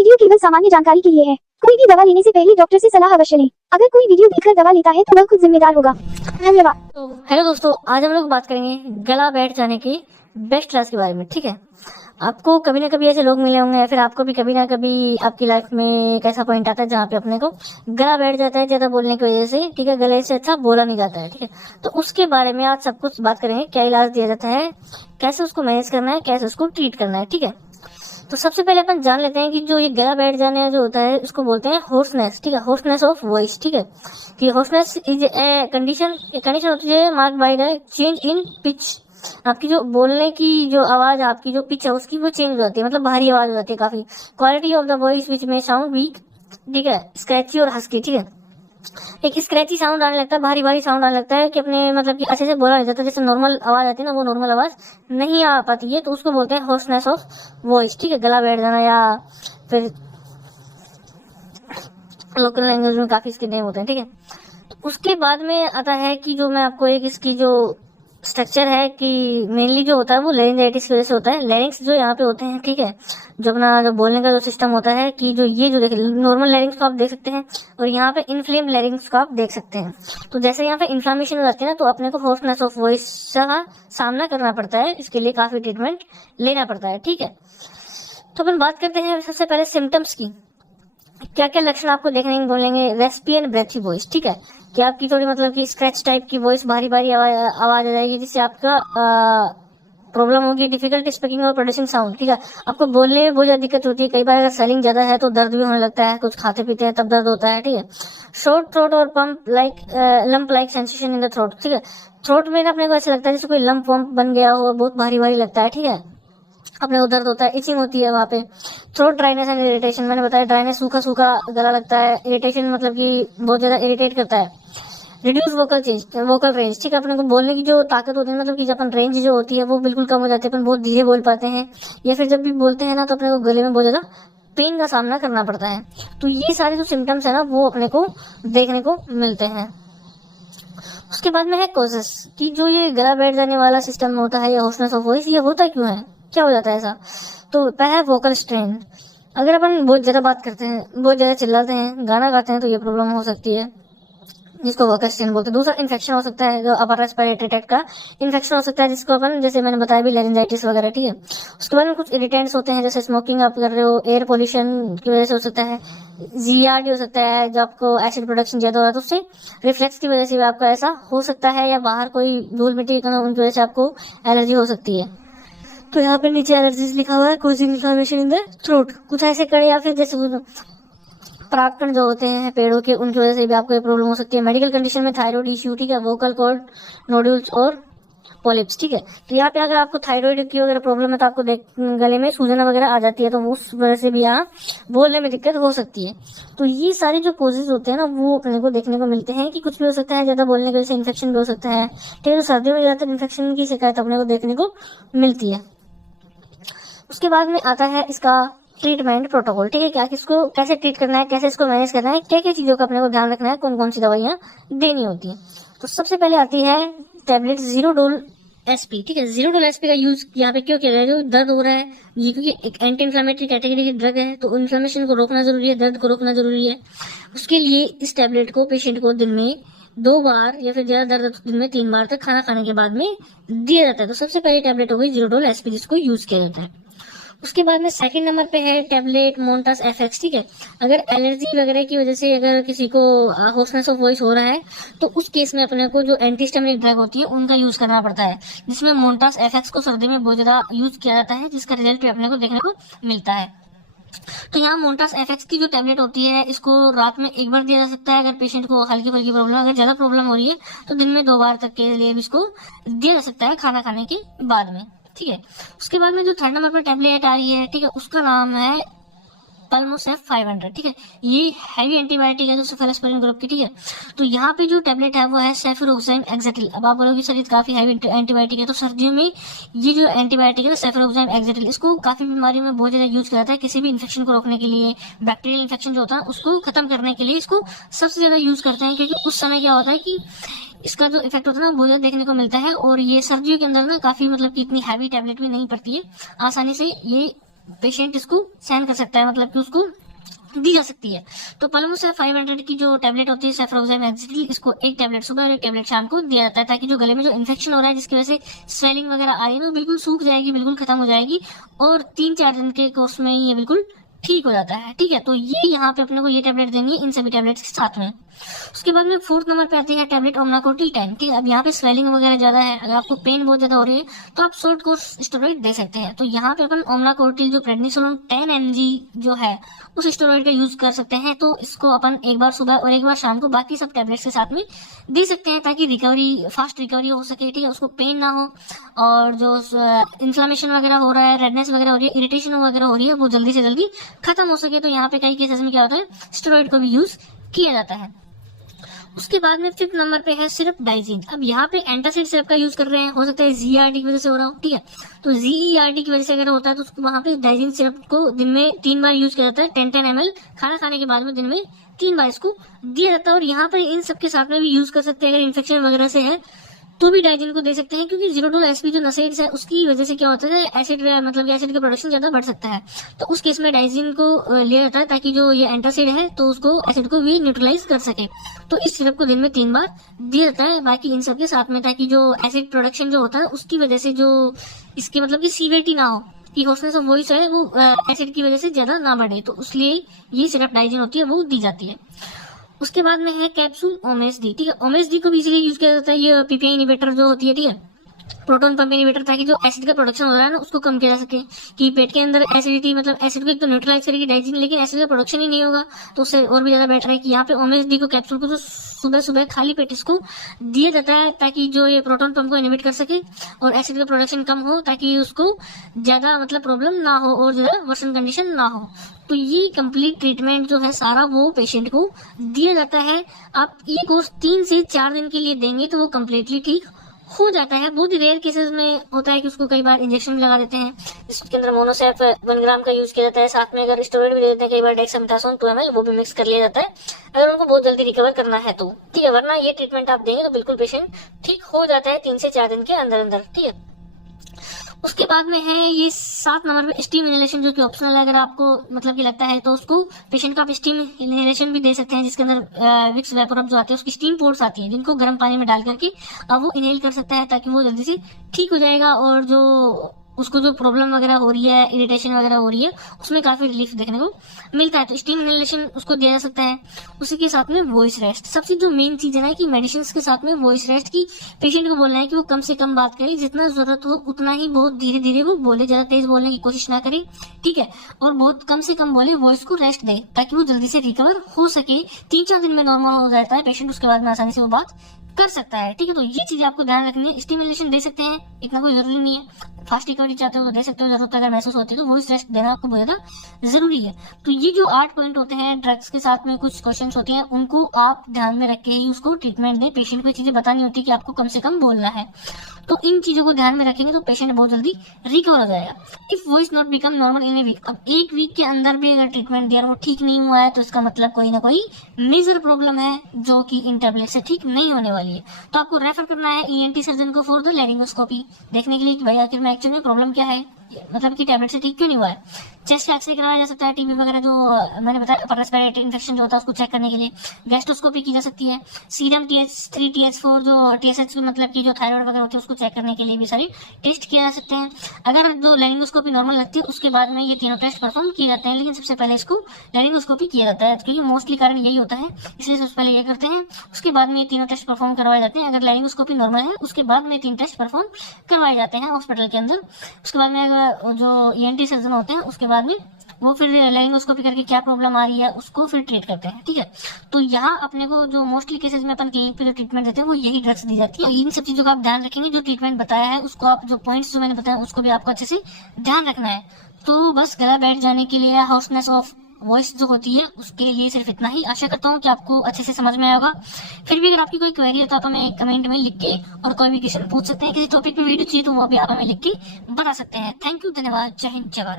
Video केवल सामान्य जानकारी के लिए है। कोई भी दवा लेने से पहले डॉक्टर से सलाह अवश्य लें। अगर कोई वीडियो देखकर दवा लेता है तो वह खुद जिम्मेदार होगा। धन्यवाद। तो हेलो दोस्तों, आज हम लोग बात करेंगे गला बैठ जाने की बेस्ट इलाज के बारे में। ठीक है, आपको कभी ना कभी ऐसे लोग मिले होंगे या फिर आपको भी कभी ना कभी आपकी लाइफ में एक ऐसा पॉइंट आता है जहाँ पे अपने को गला बैठ जाता है ज्यादा बोलने की वजह से। ठीक है, गले से अच्छा बोला नहीं जाता है। ठीक है, तो उसके बारे में आज सब कुछ बात करेंगे, क्या इलाज दिया जाता है, कैसे उसको मैनेज करना है, कैसे उसको ट्रीट करना है। ठीक है, तो सबसे पहले अपन जान लेते हैं कि जो ये गला बैठ जाने जो होता है इसको बोलते हैं होर्सनेस। ठीक है, होर्सनेस ऑफ वॉइस। ठीक है, कि होर्सनेस इज ए कंडीशन होती है marked by the change in pitch. आपकी जो बोलने की जो आवाज, आपकी जो पिच है उसकी वो चेंज हो जाती है, मतलब भारी आवाज हो जाती है काफी। क्वालिटी ऑफ द वॉइस विच में साउंड वीक, ठीक है, स्क्रैची और हस्की। ठीक है, एक स्क्रैची साउंड आने लगता है, भारी भारी साउंड आने लगता है कि अपने मतलब कि अच्छे से बोला नहीं जाता, जैसे नॉर्मल आवाज आती है ना वो नॉर्मल आवाज नहीं आ पाती है, तो उसको बोलते हैं होर्सनेस ऑफ वॉइस। ठीक है, गला बैठ जाना, या फिर लोकल लैंग्वेज में काफी इसके नेम होते हैं। ठीक है, तो उसके बाद में आता है कि जो मैं आपको एक इसकी जो स्ट्रक्चर है कि मेनली जो होता है वो लेरिंजाइटिस की वजह से होता है। लेरिंग्स जो यहाँ पे होते हैं, ठीक है, जो अपना जो बोलने का जो सिस्टम होता है कि जो ये जो देखिए नॉर्मल लेरिंग्स को आप देख सकते हैं और यहाँ पे इन्फ्लेम लेरिंग्स को आप देख सकते हैं। तो जैसे यहाँ पे इन्फ्लामेशन हो जाती है ना, तो अपने को होर्सनेस ऑफ वॉइस का सामना करना पड़ता है, इसके लिए काफी ट्रीटमेंट लेना पड़ता है। ठीक है, तो अपन बात करते हैं सबसे पहले सिम्टम्स की, क्या क्या लक्षण आपको देखने को बोलेंगे। रेस्पी एंड ब्रेथी वॉइस। ठीक है, कि आपकी थोड़ी मतलब कि स्क्रैच टाइप की वॉइस, भारी भारी आवाज आ जाएगी, जिससे आपका प्रॉब्लम होगी डिफिकल्ट स्पीकिंग और प्रोड्यूसिंग साउंड। ठीक है, आपको बोलने में बहुत ज्यादा दिक्कत होती है, कई बार अगर स्वेलिंग ज्यादा है तो दर्द भी होने लगता है, कुछ खाते पीते हैं तब दर्द होता है। ठीक है, शॉर्ट थ्रोट और pump like lump like sensation in the throat. ठीक है, थ्रोट में अपने को ऐसा लगता है जैसे कोई लंप वंप बन गया हो, बहुत भारी भारी लगता है। ठीक है, अपने को दर्द होता है, इचिंग होती है वहाँ पे। थ्रोट ड्राइनेस एंड इरिटेशन, मैंने बताया ड्राइनेस, सूखा सूखा गला लगता है। इरिटेशन मतलब कि बहुत ज्यादा इरिटेट करता है। Reduce vocal range. ठीक है, अपने को बोलने की जो ताकत होती है, मतलब कि अपन रेंज जो होती है वो बिल्कुल कम हो जाती है, अपन बहुत धीरे बोल पाते हैं, या फिर जब भी बोलते हैं ना तो अपने को गले में बहुत ज्यादा पेन का सामना करना पड़ता है। तो ये सारे जो सिम्टम्स है ना वो अपने को देखने को मिलते हैं। उसके बाद में है कॉजेस, कि जो ये गला बैठ जाने वाला सिस्टम होता है या होर्सनेस ऑफ वॉइस, ये होता क्यों है, क्या हो जाता है ऐसा। तो पहला है वोकल स्ट्रेन। अगर अपन बहुत ज्यादा बात करते हैं, बहुत ज्यादा चिल्लाते हैं, गाना गाते हैं, तो ये प्रॉब्लम हो सकती है, जिसको वोकल स्ट्रेन बोलते हैं। दूसरा इन्फेक्शन हो सकता है, जो अपर रेस्पिरेटरी ट्रैक्ट का इन्फेक्शन हो सकता है, जिसको अपन जैसे मैंने बताया भी लेरिंजाइटिस वगैरह। ठीक है, उसके बाद में कुछ इरिटेंट्स होते हैं, जैसे स्मोकिंग आप कर रहे हो, एयर पोल्यूशन की वजह से हो सकता है, जीआरडी हो सकता है, जो आपको एसिड प्रोडक्शन ज्यादा हो रहा है तो उससे रिफ्लेक्स की वजह से भी आपका ऐसा हो सकता है, या बाहर कोई धूल मिट्टी उनकी वजह से आपको एलर्जी हो सकती है। तो यहाँ पे नीचे एलर्जीज लिखा हुआ है, causing inflammation in the throat. कुछ ऐसे कड़े या फिर जैसे परागकण जो होते हैं पेड़ों के, उनकी वजह से भी आपको ये प्रॉब्लम हो सकती है। मेडिकल कंडीशन में थायराइड इश्यू, ठीक है, वोकल कॉर्ड नोड्यूल्स और पॉलिप्स। ठीक है, तो यहाँ पे अगर आपको थायराइड की अगर प्रॉब्लम है तो आपको गले में सूजन वगैरह आ जाती है, तो उस वजह से भी यहाँ बोलने में दिक्कत हो सकती है। तो ये सारे जो कोजेज होते हैं ना वो अपने को देखने को मिलते हैं, कि कुछ भी हो सकता है, ज्यादा बोलने की वजह से इन्फेक्शन भी हो सकता है। ठीक है, तो सर्दियों में ज्यादातर इन्फेक्शन की शिकायत अपने को देखने को मिलती है। उसके बाद में आता है इसका ट्रीटमेंट प्रोटोकॉल। ठीक है, क्या किसको कैसे ट्रीट करना है, कैसे इसको मैनेज करना है, क्या क्या चीजों का अपने को ध्यान रखना है, कौन कौन सी दवाइयाँ देनी होती है। तो सबसे पहले आती है टैबलेट जीरोडोल एसपी। ठीक है, जीरोडोल एसपी का यूज यहाँ पे क्यों किया जाए, जो दर्द हो रहा है ये क्योंकि एक एंटी इन्फ्लेमेटरी कैटेगरी की ड्रग है, तो इन्फ्लेमेशन को रोकना जरूरी है, दर्द को रोकना जरूरी है। उसके लिए इस टैबलेट को पेशेंट को दिन में 2 बार या फिर ज्यादा दर्द दिन में 3 बार तक खाना खाने के बाद में दिया जाता है। तो सबसे पहले टैबलेट हो गई जीरोडोल एसपी, जिसको यूज किया जाता है। उसके बाद में सेकंड नंबर पे है टैबलेट मोन्टास एफएक्स। ठीक है, अगर एलर्जी वगैरह की वजह से अगर किसी को होर्सनेस ऑफ वॉइस हो रहा है तो उस केस में अपने को जो एंटीस्टमिक ड्रग होती है उनका यूज करना पड़ता है, जिसमें मोन्टास एफएक्स को सर्दी में बहुत ज्यादा यूज किया जाता है, जिसका रिजल्ट भी अपने को देखने को मिलता है। तो यहाँ मोन्टास एफएक्स की जो टैबलेट होती है इसको रात में 1 बार दिया जा सकता है, अगर पेशेंट को हल्की फुल्की प्रॉब्लम, अगर ज्यादा प्रॉब्लम हो रही है तो दिन में 2 बार तक के लिए भी इसको दिया जा सकता है खाना खाने के बाद में। ठीक है, उसके बाद में जो 3rd नंबर पर टैबलेट आ रही है, ठीक है, उसका नाम है पल्मोसेफ 500। ठीक है, ये हैवी एंटीबायोटिक है जो सेफेलोस्पोरिन ग्रुप की। ठीक है, तो यहाँ पे जो टैबलेट है वो है सेफिरोक्साइम एक्सेटिल। अब आप बोलोगे सर ये काफी हैवी एंटीबायोटिक है, तो सर्दियों में ये जो एंटीबायोटिक है सेफिरोक्साइम एक्सेटिल, इसको काफी बीमारियों में बहुत ज्यादा यूज किया जाता है, किसी भी इन्फेक्शन को रोकने के लिए, बैक्टीरियल इन्फेक्शन जो होता है उसको खत्म करने के लिए इसको सबसे ज्यादा यूज करते हैं, क्योंकि उस समय क्या होता है कि इसका जो इफेक्ट होता है ना बहुत ज्यादा देखने को मिलता है, और ये सर्दियों के अंदर ना काफी मतलब कि इतनी हैवी टैबलेट भी नहीं पड़ती है, आसानी से ये पेशेंट इसको सहन कर सकता है, मतलब कि उसको दी जा सकती है। तो पलमोसेफ 500 की जो टैबलेट होती है सेफ्रोक्साम एग्जिटिल, इसको एक टैबलेट सुबह और एक टैबलेट शाम को दिया जाता है, ताकि जो गले में जो इन्फेक्शन हो रहा है जिसकी वजह से स्वेलिंग वगैरह आ रही है वो बिल्कुल सूख जाएगी, बिल्कुल खत्म हो जाएगी और 3-4 दिन के कोर्स में ये बिल्कुल ठीक हो जाता है। ठीक है, तो ये यहाँ पे अपने को ये टैबलेट देनी है इन सभी टैबलेट्स के साथ में। उसके बाद में 4th नंबर पे आती है टैबलेट ओमनाकोटी 10। ठीक है, अब यहाँ पे स्वेलिंग वगैरह ज्यादा है, अगर आपको पेन बहुत ज्यादा हो रही है तो आप शॉर्ट कोर्स स्टेरॉइड दे सकते हैं। तो यहाँ पे अपन ओमनाकोटिल जो प्रेडनिसोलोन 10 mg जो है उस स्टेरॉइड का यूज कर सकते हैं। तो इसको अपन एक बार सुबह और एक बार शाम को बाकी सब टैबलेट्स के साथ में दे सकते हैं, ताकि रिकवरी फास्ट रिकवरी हो सके। ठीक है, उसको पेन ना हो और जो इन्फ्लामेशन वगैरह हो रहा है, रेडनेस वगैरह हो रही है, इरिटेशन वगैरह हो रही है, वो जल्दी से जल्दी खत्म हो सके। तो यहाँ पे कई केसेस में क्या होता है, स्टेरॉइड को भी यूज किया जाता है। उसके बाद में 5th नंबर पे है सिर्फ डाइजीन। अब यहाँ पे एंटासिड सिरप का यूज कर रहे हैं, हो सकता है जीईआरडी की वजह से हो रहा हो। ठीक है, तो जीईआरडी की वजह से अगर होता है तो उसको वहां पे डाइजीन सिरप को दिन में 3 बार यूज किया जाता है। 10 ml खाना खाने के बाद में दिन में 3 बार इसको दिया जाता है। और यहाँ पर इन सबके साथ में भी यूज कर सकते हैं, अगर इन्फेक्शन वगैरह से है तो भी डाइजीन को दे सकते हैं, क्योंकि जीरोडोल एसपी जो नसेड्स है उसकी वजह से क्या होता है, एसिड मतलब एसिड का प्रोडक्शन ज्यादा बढ़ सकता है। तो उस केस में डाइजीन को लिया जाता है, ताकि जो ये एंटासिड है तो उसको एसिड को भी न्यूट्रलाइज कर सके। तो इस सिरप को दिन में 3 बार दिया जाता है, बाकी इन सब के साथ में, ताकि जो एसिड प्रोडक्शन जो होता है उसकी वजह से जो इसके मतलब की सीवियरिटी ना हो, कि होर्सनेस ऑफ वॉइस है वो एसिड की वजह से ज्यादा ना बढ़े, तो इसलिए ये सिरप डाइजीन होती है वो दी जाती है। उसके बाद में है कैप्सूल ओमेस-डी। ठीक है, ओमेस-डी को भी इजीली यूज किया जाता है, ये पीपीआई इनहिबिटर जो होती है, ठीक है, प्रोटॉन पंप इनहिबिटर, ताकि जो एसिड का प्रोडक्शन हो रहा है ना उसको कम किया जा सके, कि पेट के अंदर एसिडिटी मतलब एसिड को एक तो न्यूट्रलाइज करेगी डाइजीन, लेकिन एसिड का प्रोडक्शन ही नहीं होगा तो उससे और भी ज्यादा बेटर है कि यहाँ पे ओमेस-डी को कैप्सूल को जो सुबह सुबह खाली पेट इसको दिया जाता है, ताकि जो ये प्रोटॉन पंप को इनहिबिट कर सके और एसिड का प्रोडक्शन कम हो, ताकि उसको ज्यादा मतलब प्रॉब्लम ना हो और ज्यादा वर्सन कंडीशन ना हो। तो ये कंप्लीट ट्रीटमेंट जो है सारा वो पेशेंट को दिया जाता है। आप ये कोर्स 3 से 4 दिन के लिए देंगे तो वो कम्प्लीटली ठीक हो जाता है। बहुत ही रेयर केसेस में होता है कि उसको कई बार इंजेक्शन लगा देते हैं, जिसके अंदर मोनोसेफ 1 ग्राम का यूज किया जाता है, साथ में अगर स्टेरॉइड भी दे देते हैं कई बार डेक्सामेथासोन 2 ml वो भी मिक्स कर लिया जाता है, अगर उनको बहुत जल्दी रिकवर करना है तो। ठीक है, वरना ये ट्रीटमेंट आप देंगे तो बिल्कुल पेशेंट ठीक हो जाता है 3 से 4 दिन के अंदर अंदर। ठीक है, उसके बाद में है ये 7 नंबर पे स्टीम इनहेलेशन, जो कि ऑप्शनल है, अगर आपको मतलब कि लगता है तो उसको पेशेंट को आप स्टीम इनहेलेशन भी दे सकते हैं, जिसके अंदर विक्स वेपोरब जो आते हैं उसकी स्टीम पोर्स आती है, जिनको गर्म पानी में डाल करके अब वो इनहेल कर सकता है, ताकि वो जल्दी से ठीक हो जाएगा और जो उसको जो प्रॉब्लम वगैरह हो रही है, इरिटेशन वगैरह हो रही है, उसमें काफी रिलीफ देखने को मिलता है। तो स्टीम इनहेलेशन उसको दिया जा सकता है। उसी के साथ में वॉइस रेस्ट, सबसे जो मेन चीज है ना कि मेडिसिन के साथ में वॉइस रेस्ट की पेशेंट को बोलना है कि वो कम से कम बात करे, जितना जरूरत हो उतना ही बहुत धीरे धीरे वो बोले, ज्यादा तेज बोलने की कोशिश ना करे। ठीक है, और बहुत कम से कम बोले, वॉइस को रेस्ट दे ताकि वो जल्दी से रिकवर हो सके। 3-4 दिन में नॉर्मल हो जाता है पेशेंट, उसके बाद में आसानी से वो बात कर सकता है। ठीक है, तो ये चीजें आपको ध्यान रखनी है। स्टिमुलेशन दे सकते हैं, इतना कोई जरूरी नहीं है, फास्ट रिकवरी चाहते हो तो दे सकते हो, जरूरत अगर महसूस होती है तो वॉइस रेस्ट देना आपको बहुत ज्यादा जरूरी है। तो ये जो 8 पॉइंट होते हैं, ड्रग्स के साथ में कुछ क्वेश्चंस होती हैं, उनको आप ध्यान में रख के ही उसको ट्रीटमेंट दें। पेशेंट को ये चीजें बतानी होती है कि आपको कम से कम बोलना है, तो इन चीजों को ध्यान में रखेंगे तो पेशेंट बहुत जल्दी रिकवर हो जाएगा। If voice not become normal in a week, अब 1 वीक के अंदर भी अगर ट्रीटमेंट दिया वो ठीक नहीं हुआ है तो इसका मतलब कोई ना कोई मेजर प्रॉब्लम है जो कि इन टैबलेट से ठीक नहीं होने वाली है। तो आपको रेफर करना है ईएनटी सर्जन को फॉर द लैरिंगोस्कोपी, देखने के लिए कि भाई आखिर में एक्चुअली में प्रॉब्लम क्या है, मतलब कि टैबलेट से ठीक क्यों नहीं हुआ है। चेस्ट का एक्सरे कराया जा सकता है, टीबी वगैरह जो मैंने बताया, अपर रेस्पिरेटरी इन्फेक्शन जो होता है उसको चेक करने के लिए गैस्ट्रोस्कोपी की जा सकती है। सीरम TH3 TH4 जो TSH मतलब की जो थायराइड वगैरह होती है उसको चेक करने के लिए भी सारे टेस्ट किए जा सकते हैं। अगर जो लैरिंगोस्कोपी नॉर्मल लगती है उसके बाद में ये तीनों टेस्ट परफॉर्म किए जाते हैं, लेकिन सबसे पहले इसको लैरिंगोस्कोपी किया जाता है क्योंकि मोस्टली कारण यही होता है, इसलिए सबसे पहले ये करते हैं, उसके बाद में ये तीनों टेस्ट परफॉर्म करवाए जाते हैं। अगर लैरिंगोस्कोपी नॉर्मल है उसके बाद में 3 टेस्ट परफॉर्म करवाए जाते हैं हॉस्पिटल के अंदर। उसके बाद में अगर जो ENT सर्जन होते हैं उसके बाद में वो फिर लैरिंगोस्कोपी करके क्या प्रॉब्लम आ रही है उसको फिर ट्रीट करते हैं। ठीक है, तो यहाँ अपने को जो मोस्टली केसेस में अपन क्लिनिक पे जो ट्रीटमेंट देते हैं वो यही ड्रग्स दी जाती है। इन सब चीजों का आप ध्यान रखेंगे, जो ट्रीटमेंट बताया है उसको आप, जो पॉइंट्स जो मैंने बताया उसको भी आपको अच्छे से ध्यान रखना है। तो बस गला बैठ जाने के लिए, हाउसनेस ऑफ वॉइस जो होती है उसके लिए सिर्फ इतना ही। आशा करता हूँ कि आपको अच्छे से समझ में आया होगा। फिर भी अगर आपकी कोई क्वेरी है तो आप हमें कमेंट में लिख के और कोई भी क्वेश्चन पूछ सकते हैं, किसी टॉपिक पे वीडियो चाहिए तो वो भी आप हमें लिख के बता सकते हैं। थैंक यू, धन्यवाद, जय हिंद, जय भारत।